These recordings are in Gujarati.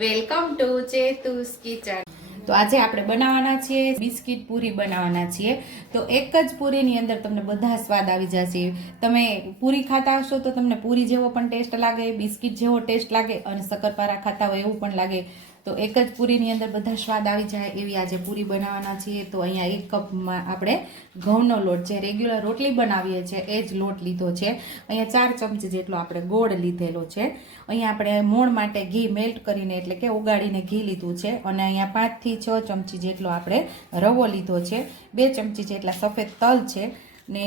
Welcome to ચેતુસ kitchen. તો આજે આપણે બનાવવાના છીએ બિસ્કિટ પૂરી બનાવવાના છીએ. તો એક જ પૂરીની અંદર તમને બધા સ્વાદ આવી જશે. તમે પૂરી ખાતા હશો તો તમને પૂરી જેવો પણ ટેસ્ટ લાગે, બિસ્કિટ જેવો ટેસ્ટ લાગે અને શક્કરપારા ખાતા હોય એવું પણ લાગે. તો એક જ પૂરીની અંદર બધા સ્વાદ આવી જાય એવી આજે પૂરી બનાવવાના છીએ. તો અહીંયા એક કપમાં આપણે ઘઉંનો લોટ જે રેગ્યુલર રોટલી બનાવીએ છીએ, એ જ લોટ લીધો છે. અહીંયા ચાર ચમચી જેટલો આપણે ગોળ લીધેલો છે. અહીંયા આપણે મોણ માટે ઘી મેલ્ટ કરીને એટલે કે ઉગાડીને ઘી લીધું છે. અને અહીંયા પાંચથી છ ચમચી જેટલો આપણે રવો લીધો છે. બે ચમચી જેટલા સફેદ તલ છે. ને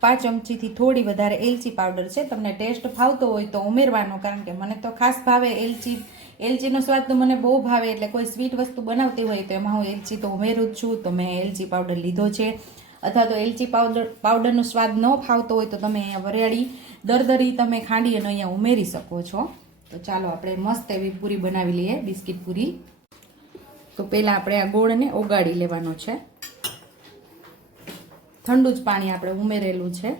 પાંચ ચમચીથી થોડી વધારે એલચી પાવડર છે. તમને ટેસ્ટ ફાવતો હોય તો ઉમેરવાનો, કારણ કે મને તો ખાસ ભાવે એલચી એલચીનો સ્વાદ તો મને બહુ ભાવે, એટલે કોઈ સ્વીટ વસ્તુ બનાવતી હોય તો એમાં હું એલચી તો ઉમેરું જ છું, તો મેં એલચી પાવડર લીધો છે. અથવા તો એલચી પાવડર પાવડરનો સ્વાદ ન ફાવતો હોય તો તમે અહીંયા વરિયાળી, દરદરી તમે ખાંડી અને અહીંયા ઉમેરી શકો છો. તો ચાલો આપણે મસ્ત એવી પૂરી બનાવી લઈએ, બિસ્કિટ પૂરી. તો પહેલાં આપણે આ ગોળને ઓગાળી લેવાનો છે. ઠંડુ જ પાણી આપણે ઉમેરેલું છે.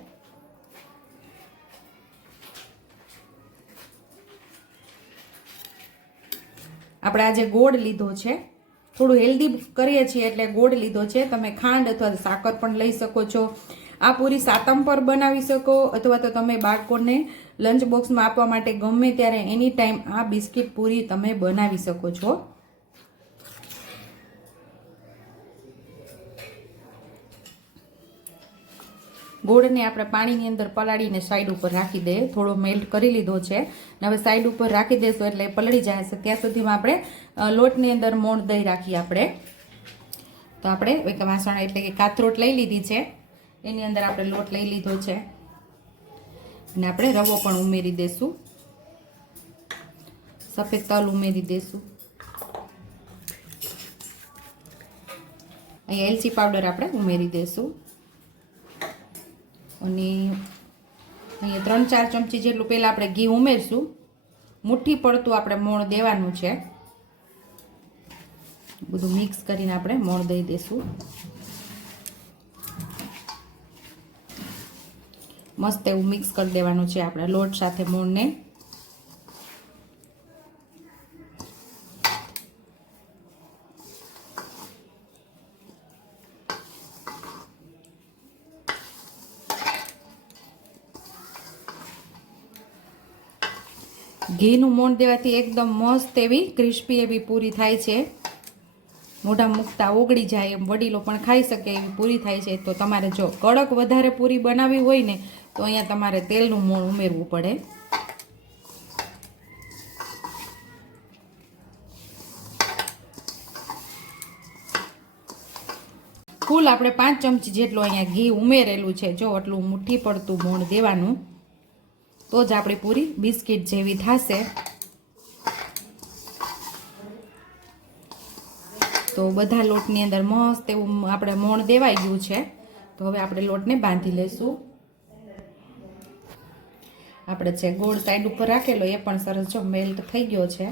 આપણે આજે ગોળ લીધો છે. થોડું હેલ્ધી કરીએ છીએ એટલે ગોળ લીધો છે. તમે ખાંડ અથવા સાકર પણ લઈ શકો છો. આ પૂરી સાતમ પર બનાવી શકો અથવા તો તમે બાળકોને લંચ બોક્સમાં આપવા માટે ગમે ત્યારે એની ટાઈમ આ બિસ્કિટ પૂરી તમે બનાવી શકો છો. ગોળને આપણે પાણીની અંદર પલાળીને સાઈડ ઉપર રાખી દઈએ થોડો મેલ્ટ કરી લીધો છે. અને હવે સાઈડ ઉપર રાખી દઈશું એટલે પલળી જાય છે. ત્યાં સુધીમાં આપણે લોટની અંદર મોણ દહીં રાખીએ આપણે. તો આપણે એક વાસણ એટલે કે કાથરોટ લઈ લીધી છે. એની અંદર આપણે લોટ લઈ લીધો છે. અને આપણે રવો પણ ઉમેરી દઈશું સફેદ તલ ઉમેરી દઈશું અહીંયા એલચી પાવડર આપણે ઉમેરી દઈશું અને અહીંયા ત્રણ ચાર ચમચી જેટલું પહેલાં આપણે ઘી ઉમેરશું. મુઠ્ઠી પડતું આપણે મોણ દેવાનું છે. બધું મિક્સ કરીને આપણે મોણ દઈ દઈશું મસ્ત એવું મિક્સ કરી દેવાનું છે આપણે લોટ સાથે મોણને. ઘીનું મોણ દેવાથી એકદમ મસ્ત એવી ક્રિસ્પી એવી પૂરી થાય છે. મોઢા મૂકતા ઓગળી જાય એમ વડીલો પણ ખાઈ શકે એવી પૂરી થાય છે. તો તમારે જો કડક વધારે પૂરી બનાવવી હોય ને, તો અહીંયા તમારે તેલનું મોણ ઉમેરવું પડે. કુલ આપણે પાંચ ચમચી જેટલું અહીંયા ઘી ઉમેરેલું છે. જો આટલું મુઠ્ઠી પડતું મોણ દેવાનું. તો જ આપણી પૂરી બિસ્કિટ જેવી થશે. તો બધા લોટની અંદર મસ્ત એવું આપણે મોણ દેવાઈ ગયું છે. તો હવે આપણે લોટને બાંધી લઈશું. આપણે છે ગોળ સાઈડ ઉપર રાખેલો એ પણ સરસ જો મેલ્ટ થઈ ગયો છે.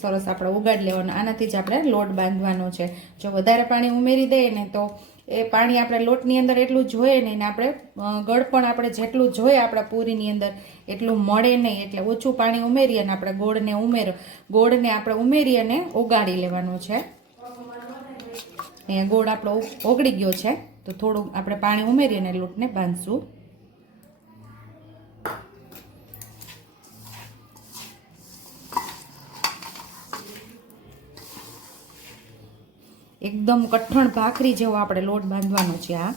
સરસ આપણે ઉગાડી લેવાનો. આનાથી જ આપણે લોટ બાંધવાનો છે. જો વધારે પાણી ઉમેરી દઈએ ને તો એ પાણી આપણે લોટની અંદર એટલું જોઈએ નહીં ને આપણે ગળપણ ગળ પણ આપણે જેટલું જોઈએ આપણા પૂરીની અંદર, એટલું મળે નહીં. એટલે ઓછું પાણી ઉમેરીએ ને આપણે ગોળને ઉમેર. ગોળને આપણે ઉમેરી અને ઓગાળી લેવાનું છે. અહીંયા ગોળ આપણો ઓગળી ગયો છે. તો થોડું આપણે પાણી ઉમેરી અને લોટને બાંધશું એકદમ કઠણ ભાખરી જેવો આપણે લોટ બાંધવાનો છે આ.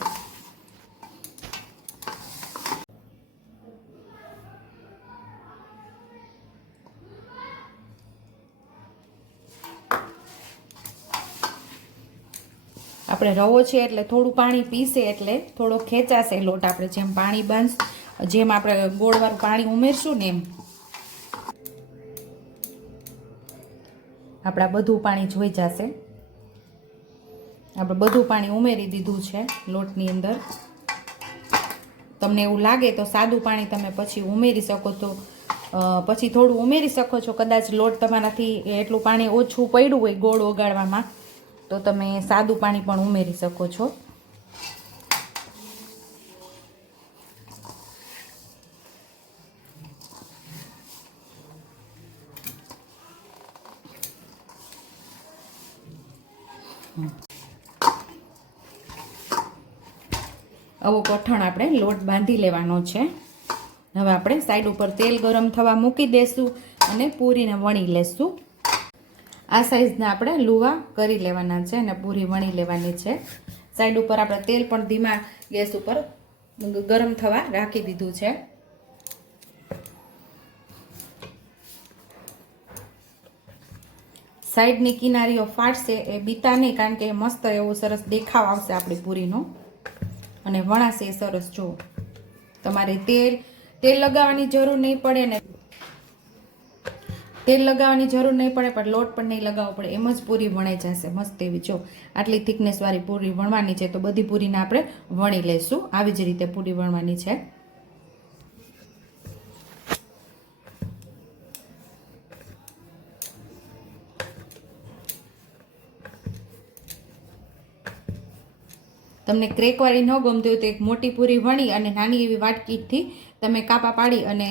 આપણે રવો છે એટલે થોડું પાણી પીશે એટલે થોડો ખેંચાશે લોટ આપણે જેમ પાણી બાંધ, જેમ આપણે ગોળવાળું પાણી ઉમેરશું ને એમ. આપણા બધું પાણી જોઈ જશે. આપણે બધું પાણી ઉમેરી દીધું છે લોટની અંદર તમને એવું લાગે તો સાદું પાણી તમે પછી ઉમેરી શકો તો પછી થોડું ઉમેરી શકો છો કદાચ લોટ તમારાથી એટલું પાણી ઓછું પડ્યું હોય ગોળ ઓગાળવામાં, તો તમે સાદું પાણી પણ ઉમેરી શકો છો Mm-hmm. આવો કઠણ આપણે લોટ બાંધી લેવાનો છે. હવે આપણે સાઈડ ઉપર તેલ ગરમ થવા મૂકી દેશું અને પૂરીને વણી લેશું. આ સાઈઝના આપણે લુવા કરી લેવાના છે અને પૂરી વણી લેવાની છે. સાઈડ ઉપર આપણે તેલ પણ ધીમા ગેસ ઉપર ગરમ થવા રાખી દીધું છે. સાઈડની કિનારીઓ ફાટશે એ બીતા નહીં કારણ કે મસ્ત એવો સરસ દેખાવ આવશે આપણી પૂરીનો. અને વણાશે સરસ જો તમારે તેલ તેલ લગાવવાની જરૂર નહીં પડે ને. તેલ લગાવવાની જરૂર નહીં પડે, પણ લોટ પણ નહીં લગાવવો પડે. એમ જ પૂરી વણાઈ જશે. મસ્ત એવી જો આટલી થિકનેસવાળી પૂરી વણવાની છે, તો બધી પૂરીને આપણે વણી લઈશું. આવી જ રીતે પૂરી વણવાની છે. તમને ક્રેકવાળી ન ગમતી હોય તો એક મોટી પૂરી વણી અને નાની એવી વાટકીથી તમે કાપા પાડી અને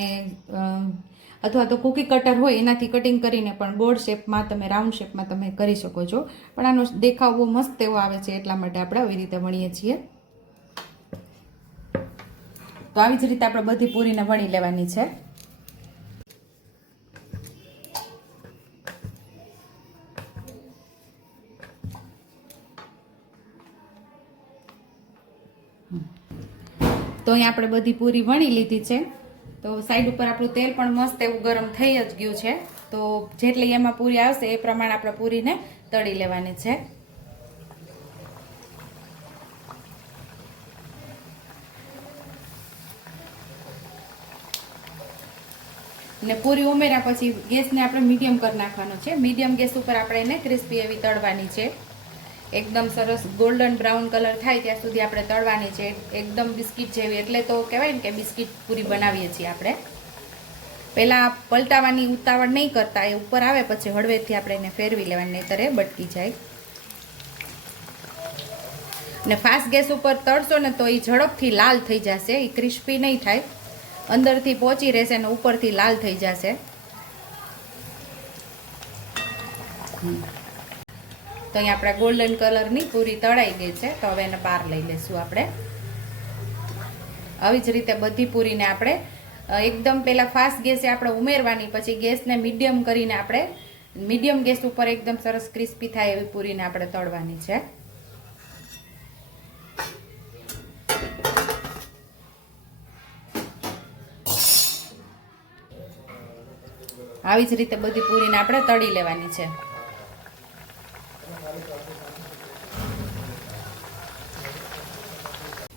અથવા તો કૂકી કટર હોય એનાથી કટિંગ કરીને પણ ગોળ શેપમાં તમે, રાઉન્ડ શેપમાં તમે કરી શકો છો. પણ આનો દેખાવ બહુ મસ્ત એવો આવે છે એટલા માટે આપણે આવી રીતે વણીએ છીએ. તો આવી જ રીતે આપણે બધી પૂરીને વણી લેવાની છે. તો અહીં આપણે બધી પૂરી વણી લીધી છે. તો સાઈડ ઉપર આપણું તેલ પણ મસ્ત એવું ગરમ થઈ જ ગયું છે. તો જેટલી એમાં પૂરી આવશે એ પ્રમાણે આપણે પૂરીને તળી લેવાની છે. ને પૂરી ઉમેર્યા પછી ગેસને આપણે મીડિયમ કરી નાખવાનો છે. મીડિયમ ગેસ ઉપર આપણે એને ક્રિસ્પી એવી તળવાની છે. એકદમ સરસ ગોલ્ડન બ્રાઉન કલર થાય ત્યાં સુધી આપણે તળવાની છે. એકદમ બિસ્કિટ જેવી. એટલે તો કહેવાય ને કે બિસ્કિટ પૂરી બનાવીએ છીએ આપણે. પહેલાં પલટાવાની ઉતાવળ નહીં કરતા. એ ઉપર આવે પછી હળવેથી આપણે એને ફેરવી લેવાની, નહીંતર એ બટકી જાય. ને ફાસ્ટ ગેસ ઉપર તળશો ને તો એ ઝડપથી લાલ થઈ જશે. એ ક્રિસ્પી નહીં થાય. અંદરથી પહોંચી રહેશે ને ઉપરથી લાલ થઈ જશે. તો અહીં આપણે ગોલ્ડન કલરની પૂરી તળાઈ ગઈ છે. તો હવે એને બહાર લઈ લઈશું આપણે. આવી જ રીતે બધી પૂરીને આપણે એકદમ પહેલાં ફાસ્ટ ગેસે આપણે ઉમેરવાની, પછી ગેસને મીડિયમ કરીને આપણે મીડિયમ ગેસ ઉપર એકદમ સરસ ક્રિસ્પી થાય એવી પૂરીને આપણે તળવાની છે. આવી જ રીતે બધી પૂરીને આપણે તળી લેવાની છે.